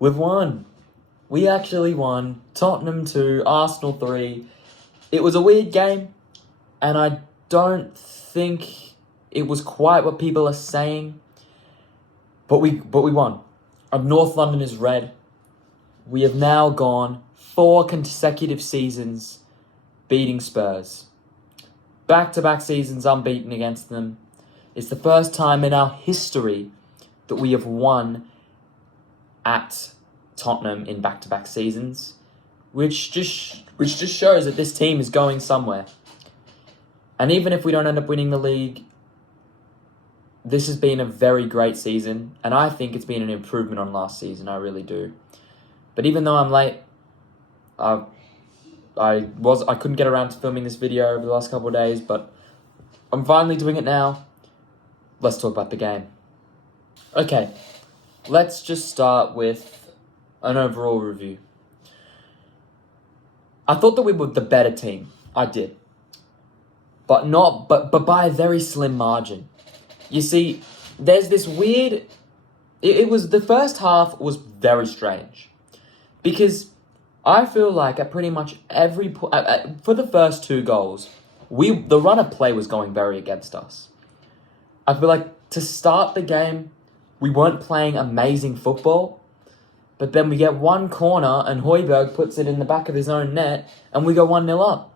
We've won. We actually won. Tottenham 2, Arsenal 3. It was a weird game, and I don't think it was quite what people are saying. But we won. North London is red. We have now gone 4 consecutive seasons beating Spurs. Back-to-back seasons unbeaten against them. It's the first time in our history that we have won at Tottenham in back-to-back seasons, which just shows that this team is going somewhere. And even if we don't end up winning the league, this has been a very great season, and I think it's been an improvement on last season. I really do. But even though I'm late, I couldn't get around to filming this video over the last couple of days, but I'm finally doing it now. Let's talk about the game. Okay, let's just start with an overall review. I thought that we were the better team. I did. But by a very slim margin. You see, there's this weird... The first half was very strange. Because I feel like at pretty much every... for the first 2 goals, the run of play was going very against us. I feel like to start the game, we weren't playing amazing football. But then we get one corner and Højbjerg puts it in the back of his own net and we go 1-0 up.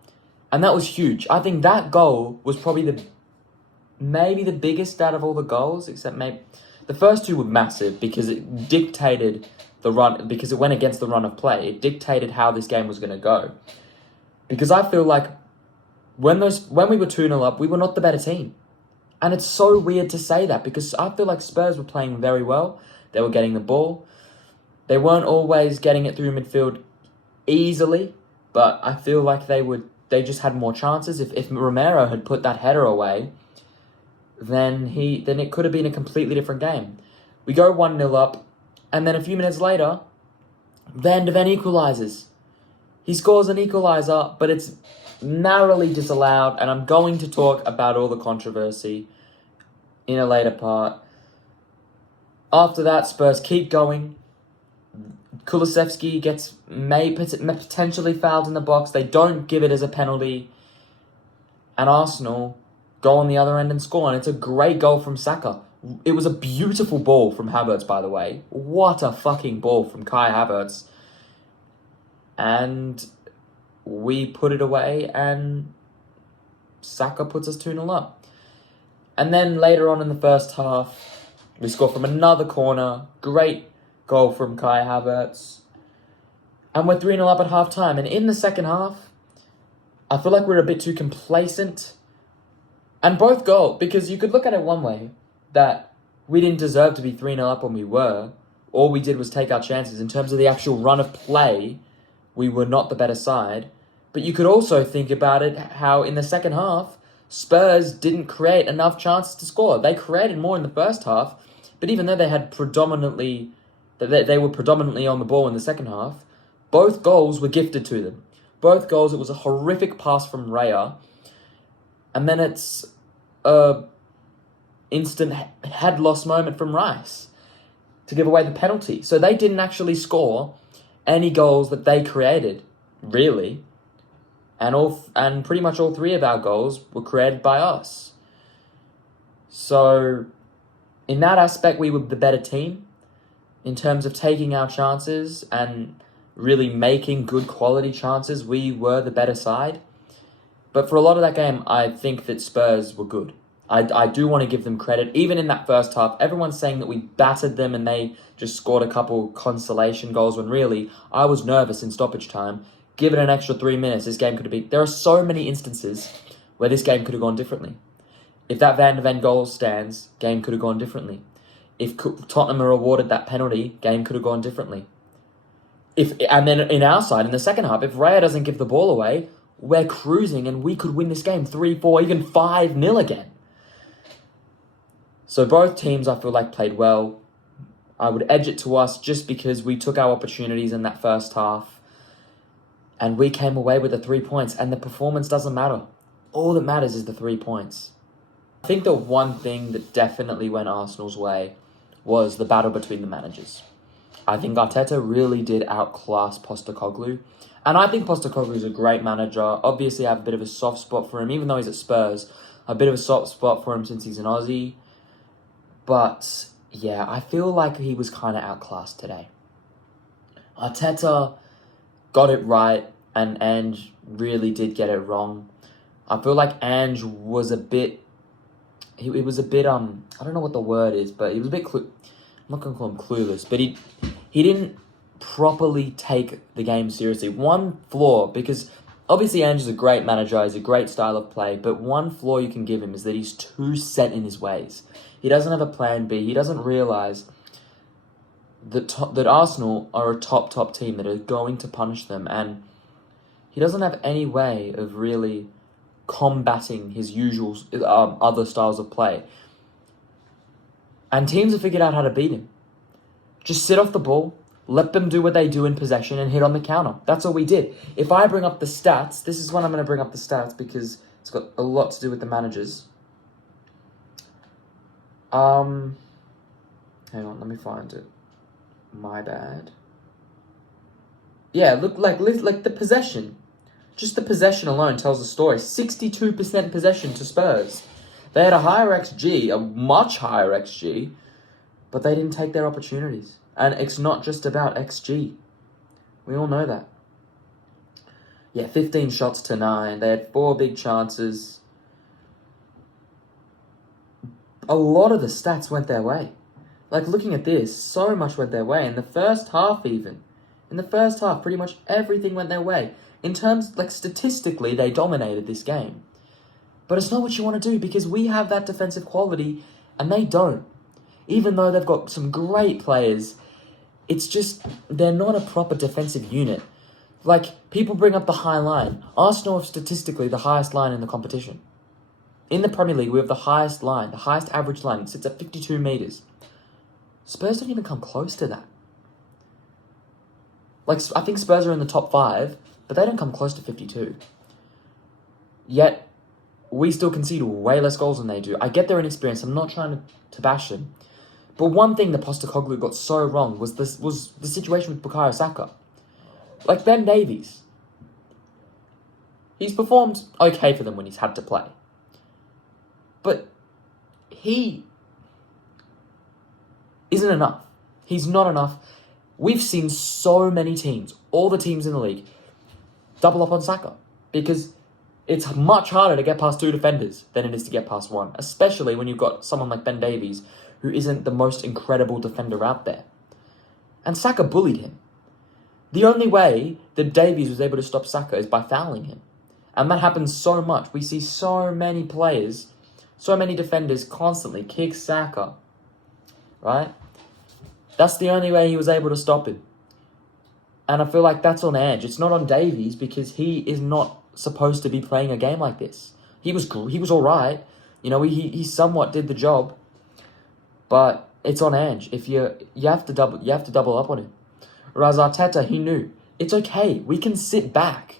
And that was huge. I think that goal was probably maybe the biggest out of all the goals, except maybe the first 2 were massive because it dictated the run, because it went against the run of play. It dictated how this game was going to go. Because I feel like when we were 2-0 up, we were not the better team. And it's so weird to say that because I feel like Spurs were playing very well. They were getting the ball. They weren't always getting it through midfield easily, but I feel like they just had more chances. If Romero had put that header away, then it could have been a completely different game. We go 1-0 up, and then a few minutes later, Van de Ven equalises. He scores an equaliser, but it's narrowly disallowed, and I'm going to talk about all the controversy in a later part. After that, Spurs keep going. Kulusevski gets potentially fouled in the box. They don't give it as a penalty. And Arsenal go on the other end and score. And it's a great goal from Saka. It was a beautiful ball from Havertz, by the way. What a fucking ball from Kai Havertz. And we put it away and Saka puts us 2-0 up. And then later on in the first half, we score from another corner. Great goal from Kai Havertz. And we're 3-0 up at half-time. And in the second half, I feel like we're a bit too complacent. And both goals, because you could look at it one way, that we didn't deserve to be 3-0 up when we were. All we did was take our chances. In terms of the actual run of play, we were not the better side. But you could also think about it, how in the second half, Spurs didn't create enough chances to score. They created more in the first half, but even though they were predominantly on the ball in the second half, both goals were gifted to them. Both goals, it was a horrific pass from Raya, and then it's a instant head loss moment from Rice to give away the penalty. So they didn't actually score any goals that they created, really. And pretty much all 3 of our goals were created by us. So in that aspect, we were the better team in terms of taking our chances and really making good quality chances. We were the better side. But for a lot of that game, I think that Spurs were good. I do want to give them credit. Even in that first half, everyone's saying that we battered them and they just scored a couple consolation goals when really, I was nervous in stoppage time. Give it an extra 3 minutes, this game could have been... There are so many instances where this game could have gone differently. If that Van de Ven goal stands, game could have gone differently. If Tottenham are awarded that penalty, game could have gone differently. And then in our side, in the second half, if Raya doesn't give the ball away, we're cruising and we could win this game 3-4, even 5-0 again. So both teams, I feel like, played well. I would edge it to us just because we took our opportunities in that first half. And we came away with the 3 points. And the performance doesn't matter. All that matters is the 3 points. I think the one thing that definitely went Arsenal's way was the battle between the managers. I think Arteta really did outclass Postecoglou. And I think Postecoglou is a great manager. Obviously, I have a bit of a soft spot for him, even though he's at Spurs. A bit of a soft spot for him since he's an Aussie. But, yeah, I feel like he was kind of outclassed today. Arteta got it right, and Ange really did get it wrong. I feel like Ange was a bit... He was a bit, I don't know what the word is, but he was a bit... I'm not going to call him clueless, but he didn't properly take the game seriously. One flaw, because obviously Ange is a great manager, he's a great style of play, but one flaw you can give him is that he's too set in his ways. He doesn't have a plan B. He doesn't realise that Arsenal are a top team that are going to punish them, and he doesn't have any way of really combating his usual other styles of play. And teams have figured out how to beat him. Just sit off the ball, let them do what they do in possession, and hit on the counter. That's all we did. If I bring up the stats, this is when I'm going to bring up the stats because it's got a lot to do with the managers. Hang on, let me find it. My bad. Yeah, look, like the possession. Just the possession alone tells the story. 62% possession to Spurs. They had a higher XG, a much higher XG, but they didn't take their opportunities. And it's not just about XG. We all know that. Yeah, 15 shots to 9. They had 4 big chances. A lot of the stats went their way. Like, looking at this, so much went their way. In the first half, even. In the first half, pretty much everything went their way. In terms, like, statistically, they dominated this game. But it's not what you want to do because we have that defensive quality and they don't. Even though they've got some great players, it's just, they're not a proper defensive unit. Like, people bring up the high line. Arsenal have statistically the highest line in the competition. In the Premier League, we have the highest line, the highest average line. It sits at 52 metres. Spurs don't even come close to that. Like, I think Spurs are in the top 5, but they don't come close to 52. Yet, we still concede way less goals than they do. I get their inexperience. I'm not trying to bash them. But one thing that Postecoglou got so wrong was the situation with Bukayo Saka. Like Ben Davies. He's performed okay for them when he's had to play. But he isn't enough. He's not enough. We've seen so many teams, all the teams in the league, double up on Saka. Because it's much harder to get past 2 defenders than it is to get past 1. Especially when you've got someone like Ben Davies, who isn't the most incredible defender out there. And Saka bullied him. The only way that Davies was able to stop Saka is by fouling him. And that happens so much. We see so many players, so many defenders constantly kick Saka. Right? That's the only way he was able to stop him. And I feel like that's on Ange. It's not on Davies because he is not supposed to be playing a game like this. He was all right. You know, he somewhat did the job. But it's on Ange. If you have to double up on him. Whereas Arteta, he knew it's okay. We can sit back.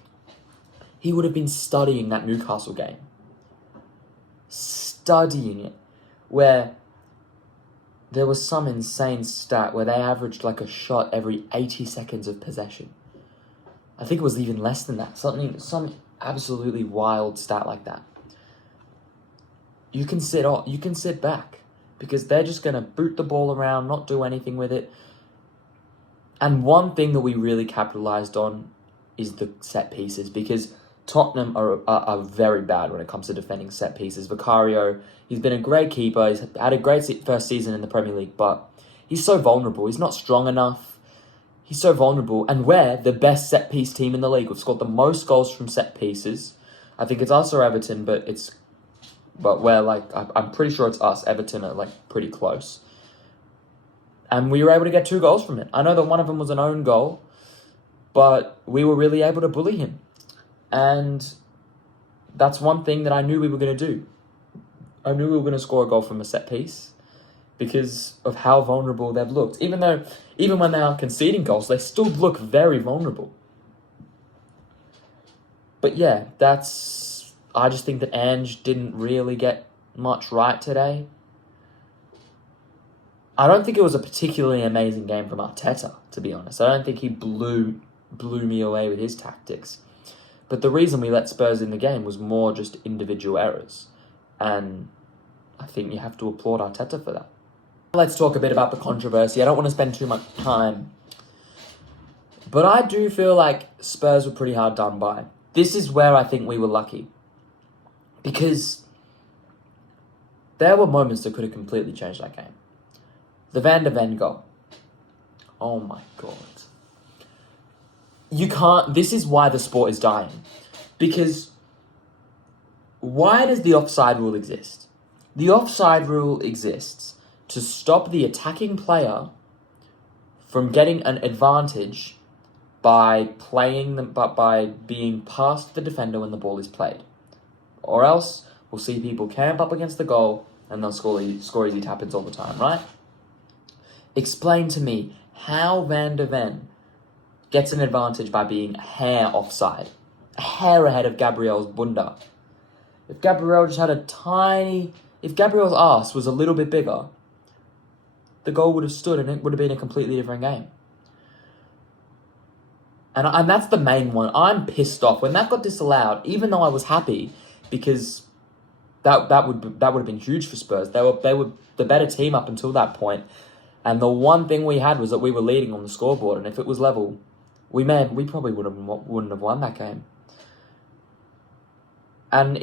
He would have been studying that Newcastle game. Studying it. Where there was some insane stat where they averaged like a shot every 80 seconds of possession. I think it was even less than that. Some absolutely wild stat like that. You can sit back because they're just going to boot the ball around, not do anything with it. And one thing that we really capitalised on is the set pieces because Tottenham are very bad when it comes to defending set pieces. Vicario, he's been a great keeper. He's had a great first season in the Premier League, but he's so vulnerable. He's not strong enough. He's so vulnerable. And we're the best set piece team in the league. We've scored the most goals from set pieces. I think it's us or Everton, but we're like, I'm pretty sure it's us. Everton are like pretty close. And we were able to get 2 goals from it. I know that one of them was an own goal, but we were really able to bully him. And that's one thing that I knew we were going to do. I knew we were going to score a goal from a set piece because of how vulnerable they've looked. Even when they are conceding goals, they still look very vulnerable. But yeah, I just think that Ange didn't really get much right today. I don't think it was a particularly amazing game from Arteta, to be honest. I don't think he blew me away with his tactics. But the reason we let Spurs in the game was more just individual errors. And I think you have to applaud Arteta for that. Let's talk a bit about the controversy. I don't want to spend too much time. But I do feel like Spurs were pretty hard done by. This is where I think we were lucky. Because there were moments that could have completely changed that game. The Van de Ven goal. Oh my God. You can't... This is why the sport is dying. Because why does the offside rule exist? The offside rule exists to stop the attacking player from getting an advantage by being past the defender when the ball is played. Or else we'll see people camp up against the goal and they'll score easy tap-ins all the time, right? Explain to me how Van de Ven gets an advantage by being a hair offside. A hair ahead of Gabriel's bunda. If Gabriel's arse was a little bit bigger, the goal would have stood and it would have been a completely different game. And that's the main one. I'm pissed off. When that got disallowed, even though I was happy, because that would have been huge for Spurs. They were the better team up until that point. And the one thing we had was that we were leading on the scoreboard. And if it was level, we probably wouldn't have won that game. And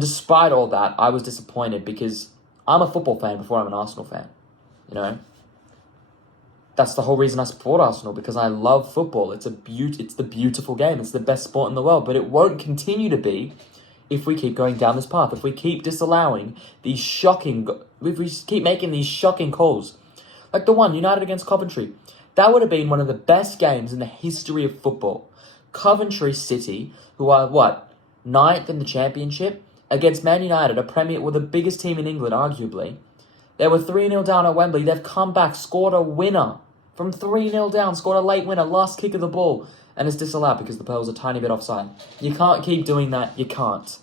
despite all that, I was disappointed because I'm a football fan before I'm an Arsenal fan. You know? That's the whole reason I support Arsenal, because I love football. It's the beautiful game. It's the best sport in the world. But it won't continue to be if we keep going down this path. If we keep disallowing these if we keep making these shocking calls. Like the one, United against Coventry. That would have been one of the best games in the history of football. Coventry City, who are, 9th in the Championship, against Man United, the biggest team in England, arguably. They were 3-0 down at Wembley. They've come back, scored a winner. From 3-0 down, scored a late winner, last kick of the ball. And it's disallowed because the player was a tiny bit offside. You can't keep doing that. You can't.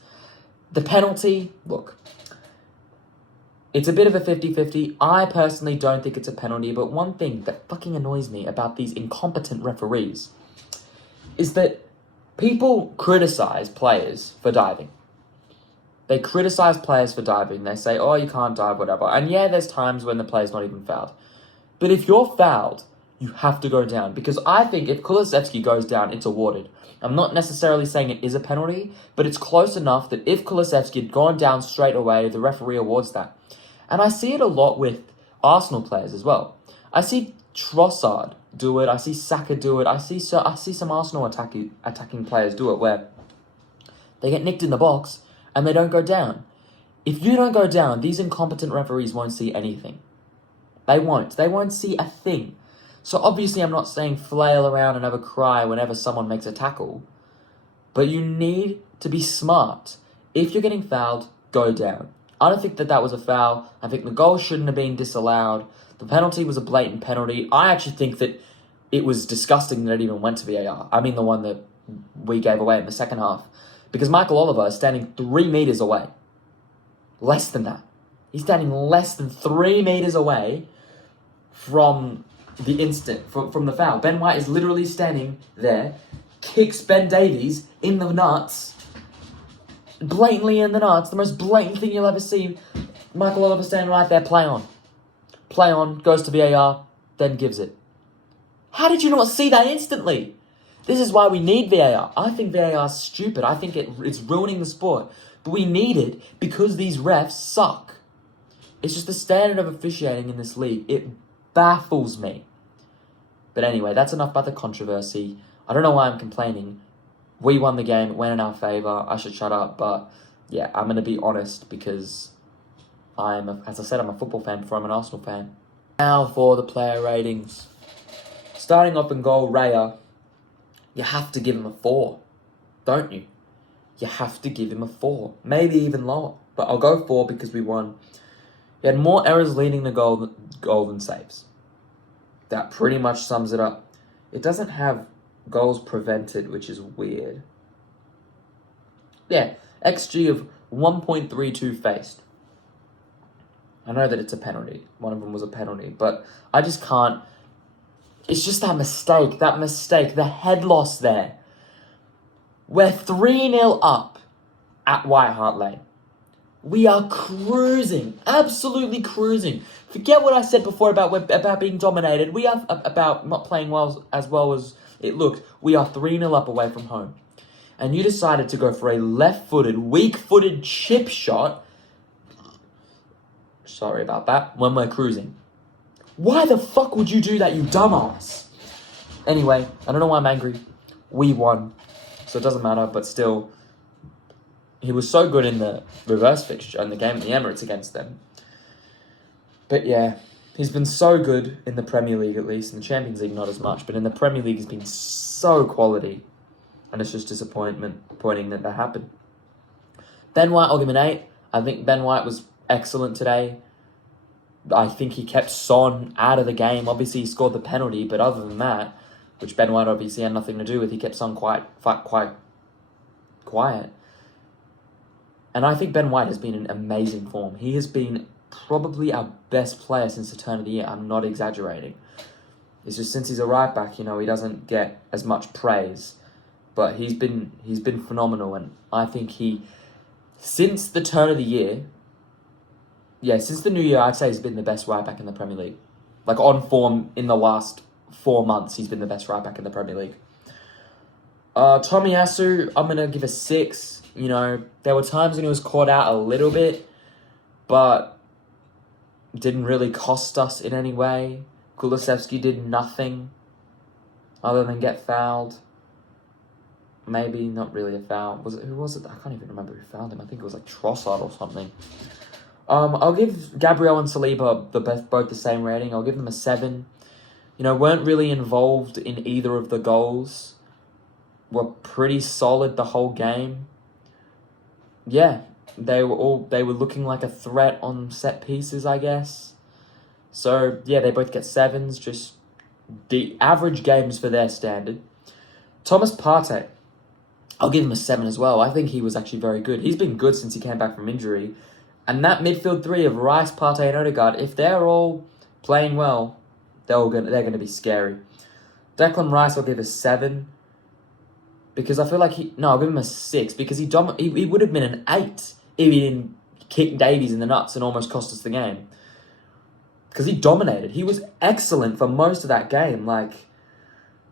The penalty, look. It's a bit of a 50-50. I personally don't think it's a penalty, but one thing that fucking annoys me about these incompetent referees is that people criticize players for diving. They criticize players for diving. They say, oh, you can't dive, whatever. And yeah, there's times when the player's not even fouled. But if you're fouled, you have to go down. Because I think if Kulusevski goes down, it's awarded. I'm not necessarily saying it is a penalty, but it's close enough that if Kulusevski had gone down straight away, the referee awards that. And I see it a lot with Arsenal players as well. I see Trossard do it. I see Saka do it. I see some Arsenal attacking players do it where they get nicked in the box and they don't go down. If you don't go down, these incompetent referees won't see anything. They won't. They won't see a thing. So obviously I'm not saying flail around and have a cry whenever someone makes a tackle. But you need to be smart. If you're getting fouled, go down. I don't think that was a foul. I think the goal shouldn't have been disallowed. The penalty was a blatant penalty. I actually think that it was disgusting that it even went to VAR. I mean the one that we gave away in the second half. Because Michael Oliver is standing 3 meters away. Less than that. He's standing less than 3 meters away from the instant, from the foul. Ben White is literally standing there, kicks Ben Davies in the nuts, blatantly in the nuts, the most blatant thing you'll ever see. Michael Oliver standing right there, play on. Play on, goes to VAR, then gives it. How did you not see that instantly? This is why we need VAR. I think VAR is stupid. I think it's ruining the sport. But we need it because these refs suck. It's just the standard of officiating in this league. It baffles me. But anyway, that's enough about the controversy. I don't know why I'm complaining. We won the game. It went in our favour. I should shut up. But yeah, I'm going to be honest because as I said, I'm a football fan before I'm an Arsenal fan. Now for the player ratings. Starting off in goal, Raya. You have to give him a 4, don't you? You have to give him a 4. Maybe even lower. But I'll go 4 because we won. He had more errors leading the goal than saves. That pretty much sums it up. It doesn't have goals prevented, which is weird. Yeah, XG of 1.32 faced. I know that it's a penalty. One of them was a penalty. But I just can't... It's just that mistake, the head loss there. We're 3-0 up at White Hart Lane. We are cruising, absolutely cruising. Forget what I said before about being dominated. We are about not playing well as it looked. We are 3-0 up away from home. And you decided to go for a left-footed, weak-footed chip shot. Sorry about that. When we're cruising. Why the fuck would you do that, you dumbass? Anyway, I don't know why I'm angry. We won. So it doesn't matter, but still, he was so good in the reverse fixture in the game at the Emirates against them. But yeah, he's been so good in the Premier League at least. In the Champions League, not as much. But in the Premier League, he's been so quality. And it's just disappointing that happened. Ben White, I'll give him an 8. I think Ben White was excellent today. I think he kept Son out of the game. Obviously, he scored the penalty, but other than that, which Ben White obviously had nothing to do with, he kept Son quite quiet. And I think Ben White has been in amazing form. He has been probably our best player since the turn of the year. I'm not exaggerating. It's just since he's a right back, he doesn't get as much praise. But he's been phenomenal, and I think since the turn of the year, since the new year, I'd say he's been the best right back in the Premier League. Like, on form in the last 4 months, he's been the best right back in the Premier League. Tomiyasu, I'm going to give a 6. There were times when he was caught out a little bit, but didn't really cost us in any way. Kulusevski did nothing other than get fouled. Maybe not really a foul. Who was it? I can't even remember who fouled him. I think it was like Trossard or something. I'll give Gabriel and Saliba both the same rating. I'll give them a 7. Weren't really involved in either of the goals. Were pretty solid the whole game. Yeah, they were looking like a threat on set pieces, I guess. So yeah, they both get 7s. Just the average games for their standard. Thomas Partey, I'll give him a 7 as well. I think he was actually very good. He's been good since he came back from injury. And that midfield 3 of Rice, Partey, and Odegaard, if they're all playing well, they're going to be scary. Declan Rice, I'll give a 7. Because I feel like I'll give him a 6. Because he would have been an 8 if he didn't kick Davies in the nuts and almost cost us the game. Because he dominated. He was excellent for most of that game.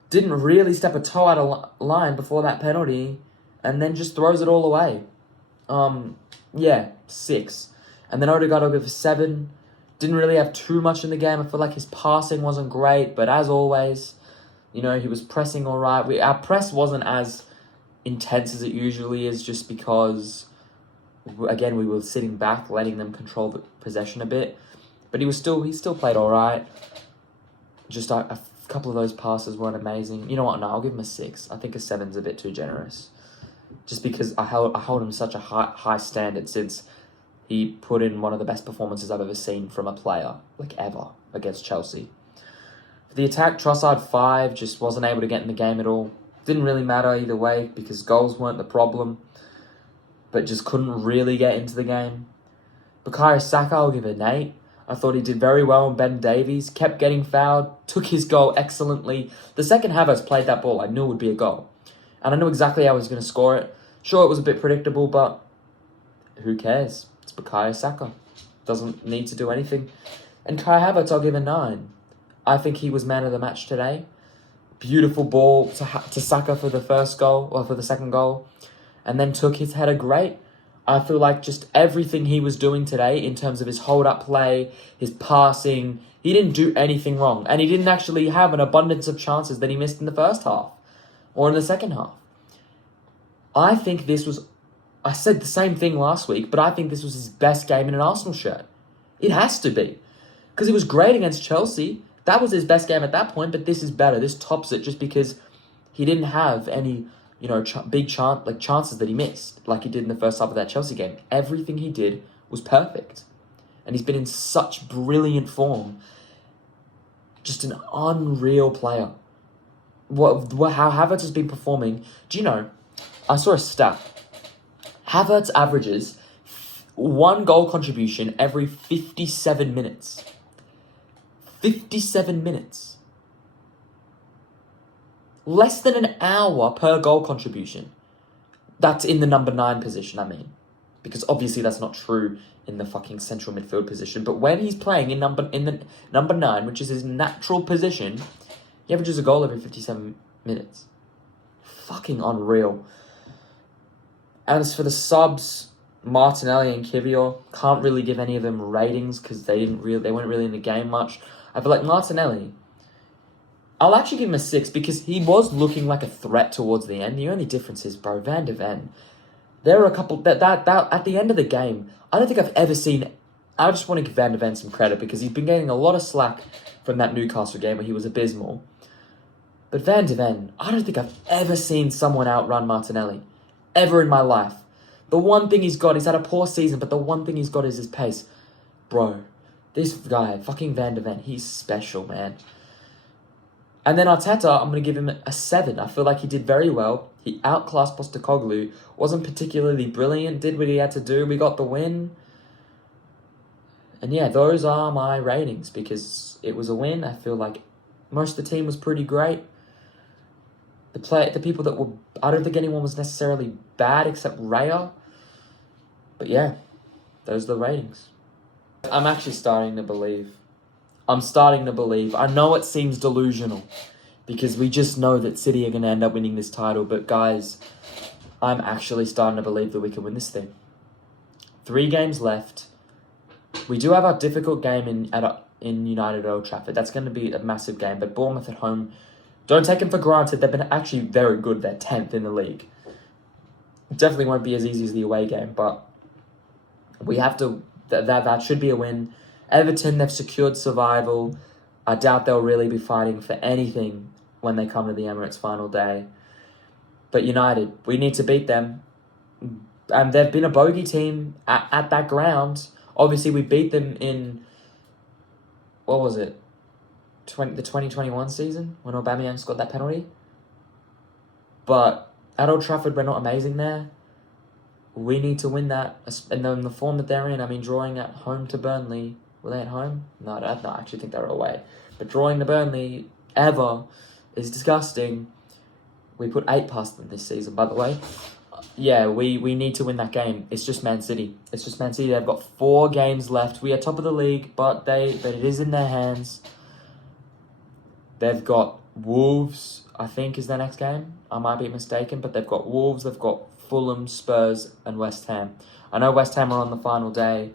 Didn't really step a toe out of line before that penalty, and then just throws it all away. 6. And then Odegaard, I'll give a 7. Didn't really have too much in the game. I feel like his passing wasn't great, but as always, he was pressing all right. Our press wasn't as intense as it usually is, just because, again, we were sitting back, letting them control the possession a bit. But he still played all right. Just a couple of those passes weren't amazing. You know what? No, I'll give him a 6. I think a 7's a bit too generous. Just because I hold him such a high standard since he put in one of the best performances I've ever seen from a player, ever, against Chelsea. For the attack, Trossard 5, just wasn't able to get in the game at all. Didn't really matter either way because goals weren't the problem, but just couldn't really get into the game. Bukayo Saka, I'll give it an 8. I thought he did very well on Ben Davies, kept getting fouled, took his goal excellently. The second Havertz played that ball, I knew it would be a goal. And I knew exactly how I was going to score it. Sure, it was a bit predictable, but who cares? It's Bukayo Saka. Doesn't need to do anything. And Kai Havertz, I'll give a 9. I think he was man of the match today. Beautiful ball to Saka for the first goal, or for the second goal. And then took his header great. I feel like just everything he was doing today in terms of his hold-up play, his passing, he didn't do anything wrong. And he didn't actually have an abundance of chances that he missed in the first half or in the second half. I think this was... I said the same thing last week, but I think this was his best game in an Arsenal shirt. It has to be. Because he was great against Chelsea. That was his best game at that point, but this is better. This tops it just because he didn't have any... big chances that he missed, like he did in the first half of that Chelsea game. Everything he did was perfect. And he's been in such brilliant form. Just an unreal player. How Havertz has been performing. Do you know, I saw a stat. Havertz averages one goal contribution every 57 minutes. 57 minutes. Less than an hour per goal contribution. That's in the number 9 position, I mean. Because obviously that's not true in the fucking central midfield position. But when he's playing in the number 9, which is his natural position, he averages a goal every 57 minutes. Fucking unreal. As for the subs, Martinelli and Kivior, can't really give any of them ratings because they weren't really in the game much. I feel like Martinelli, I'll actually give him a 6 because he was looking like a threat towards the end. The only difference is, bro, Van de Ven. There are a couple that at the end of the game, I don't think I've ever seen. I just want to give Van de Ven some credit because he's been getting a lot of slack from that Newcastle game where he was abysmal. But Van de Ven, I don't think I've ever seen someone outrun Martinelli. Ever in my life. The one thing he's got, he's had a poor season, but the one thing he's got is his pace. Bro, this guy, fucking Van de Ven, he's special, man. And then Arteta, I'm going to give him a 7. I feel like he did very well. He outclassed Postecoglou. Wasn't particularly brilliant. Did what he had to do. We got the win. And yeah, those are my ratings because it was a win. I feel like most of the team was pretty great. The people that were... I don't think anyone was necessarily bad except Raya. But yeah, those are the ratings. I'm actually starting to believe. I know it seems delusional because we just know that City are going to end up winning this title. But guys, I'm actually starting to believe that we can win this thing. 3 games left. We do have a difficult game in United Old Trafford. That's going to be a massive game. But Bournemouth at home, don't take them for granted. They've been actually very good. They're 10th in the league. It definitely won't be as easy as the away game. But we have to... That should be a win. Everton, they've secured survival. I doubt they'll really be fighting for anything when they come to the Emirates final day. But United, we need to beat them. And they've been a bogey team at that ground. Obviously, we beat them in... What was it? The 2021 season when Aubameyang scored that penalty. But at Old Trafford, we're not amazing there. We need to win that. And then the form that they're in, I mean, drawing at home to Burnley... Were they at home? No, I actually think they were away. But drawing the Burnley ever is disgusting. We put 8 past them this season, by the way. Yeah, we need to win that game. It's just Man City. They've got 4 games left. We are top of the league, but it is in their hands. They've got Wolves, I think, is their next game. I might be mistaken, but they've got Wolves, they've got Fulham, Spurs, and West Ham. I know West Ham are on the final day.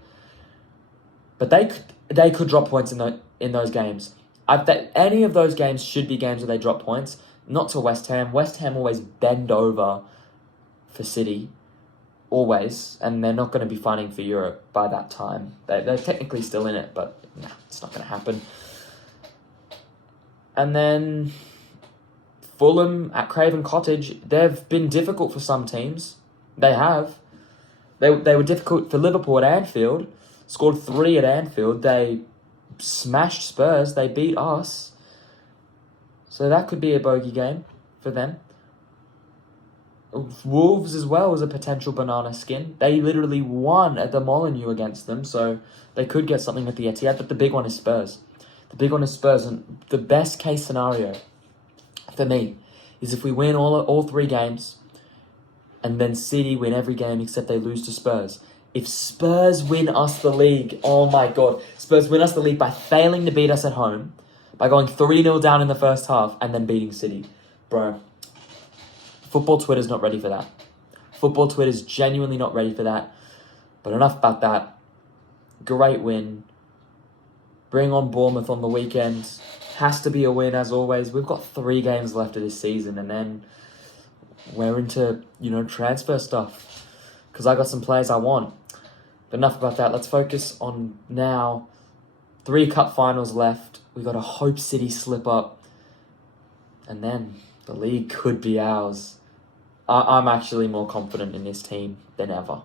But they could drop points in those games. I bet any of those games should be games where they drop points. Not to West Ham. West Ham always bend over for City. Always. And they're not going to be fighting for Europe by that time. They're technically still in it, but nah, it's not going to happen. And then Fulham at Craven Cottage. They've been difficult for some teams. They have. They were difficult for Liverpool at Anfield. Scored 3 at Anfield. They smashed Spurs. They beat us. So that could be a bogey game for them. Wolves as well as a potential banana skin. They literally won at the Molineux against them. So they could get something at the Etihad. But the big one is Spurs. And the best case scenario for me is if we win all 3 games and then City win every game except they lose to Spurs. If Spurs win us the league, oh my God. Spurs win us the league by failing to beat us at home, by going 3-0 down in the first half and then beating City. Bro, football Twitter's not ready for that. Football Twitter's genuinely not ready for that. But enough about that. Great win. Bring on Bournemouth on the weekend. Has to be a win as always. We've got 3 games left of this season and then we're into, transfer stuff. Because I got some players I want. But enough about that. Let's focus on now. 3 cup finals left. We got to hope City slip up. And then the league could be ours. I'm actually more confident in this team than ever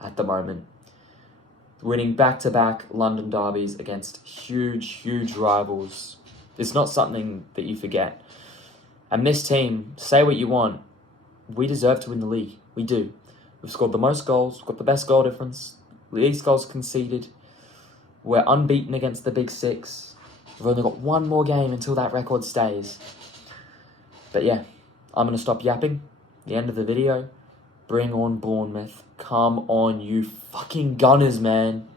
at the moment. Winning back-to-back London derbies against huge rivals. It's not something that you forget. And this team, say what you want, we deserve to win the league. We do. We've scored the most goals. We've got the best goal difference. Least goals conceded. We're unbeaten against the Big Six. We've only got one more game until that record stays. But yeah, I'm going to stop yapping. The end of the video. Bring on Bournemouth. Come on, you fucking Gunners, man.